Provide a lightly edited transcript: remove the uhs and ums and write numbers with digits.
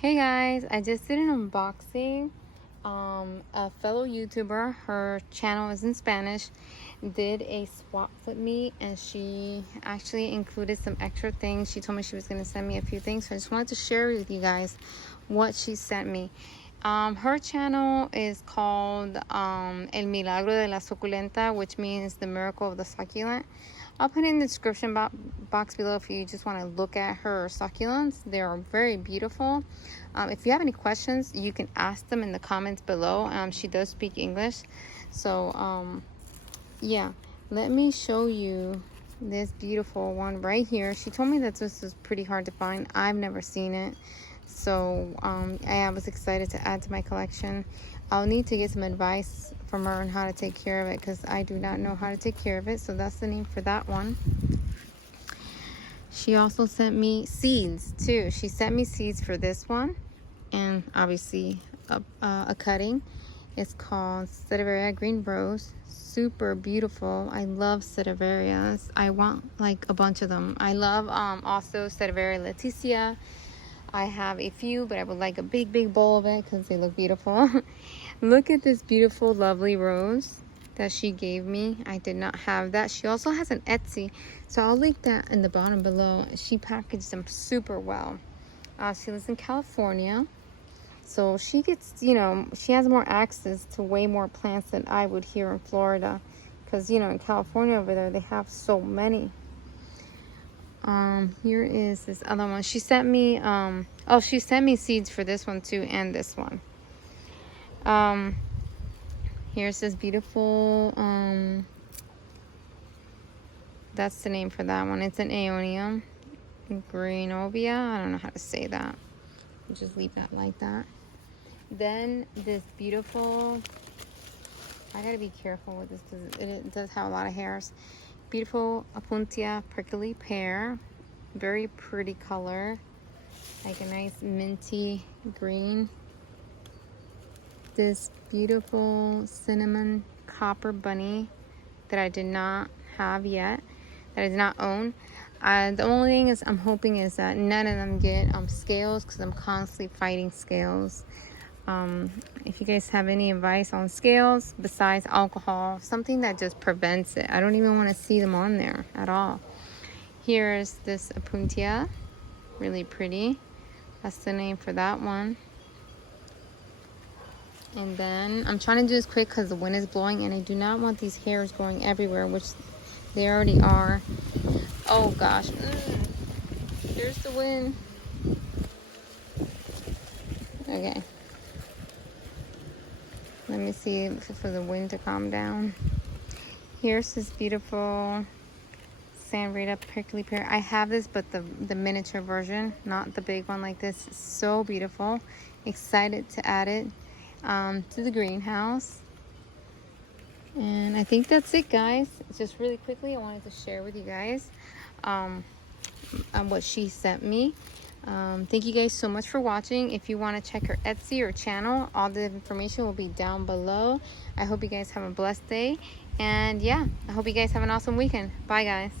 Hey guys, I just did an unboxing. A fellow YouTuber, her channel is in Spanish, did a swap with me, and she actually included some extra things. She told me she was going to send me a few things, so I just wanted to share with you guys what she sent me. Her channel is called El Milagro de la Suculenta, which means the miracle of the succulent. I'll put it in the description box below if you just want to look at her succulents. They are very beautiful. If you have any questions, you can ask them in the comments below. She does speak English. So, yeah, let me show you this beautiful one right here. She told me that this is pretty hard to find. I've never seen it. So I was excited to add to my collection. I'll need to get some advice from her on how to take care of it, because I do not know how to take care of it. So that's the name for that one. She also sent me seeds too. She sent me seeds for this one, and obviously a cutting. It's called Stradivarius Green Rose. Super beautiful. I love Stradivarius. I want like a bunch of them. I love also Stradivarius Leticia. I have a few, but I would like a big bowl of it because they look beautiful. Look at this beautiful, lovely rose that she gave me. I did not have that. She also has an Etsy, so I'll link that in the bottom below. She packaged them super well. She lives in California, so she gets, she has more access to way more plants than I would here in Florida, because, in California over there, they have so many. Here is this other one. She sent me, she sent me seeds for this one too, and this one. Here's this beautiful, that's the name for that one. It's an Aeonium Greenovia. I don't know how to say that. I'll just leave that like that. Then this beautiful, I gotta be careful with this because it does have a lot of hairs. Beautiful Opuntia prickly pear. Very pretty color. Like a nice minty green. This beautiful cinnamon copper bunny that I did not have yet, that I did not own. The only thing is I'm hoping is that none of them get scales, because I'm constantly fighting scales. If you guys have any advice on scales besides alcohol, something that just prevents it. I don't even want to see them on there at all. Here's this Opuntia, really pretty. That's the name for that one. And then I'm trying to do this quick because the wind is blowing, and I do not want these hairs going everywhere, which they already are. Oh gosh, there's the wind. Okay. Let me see for the wind to calm down. Here's this beautiful San Rita prickly pear. I have this, but the miniature version, not the big one like this. It's so beautiful. Excited to add it to the greenhouse. And I think that's it, guys. Just really quickly, I wanted to share with you guys what she sent me. Thank you guys so much for watching. If you want to check her Etsy or channel, all the information will be down below. I hope you guys have a blessed day, and yeah, I hope you guys have an awesome weekend. Bye guys.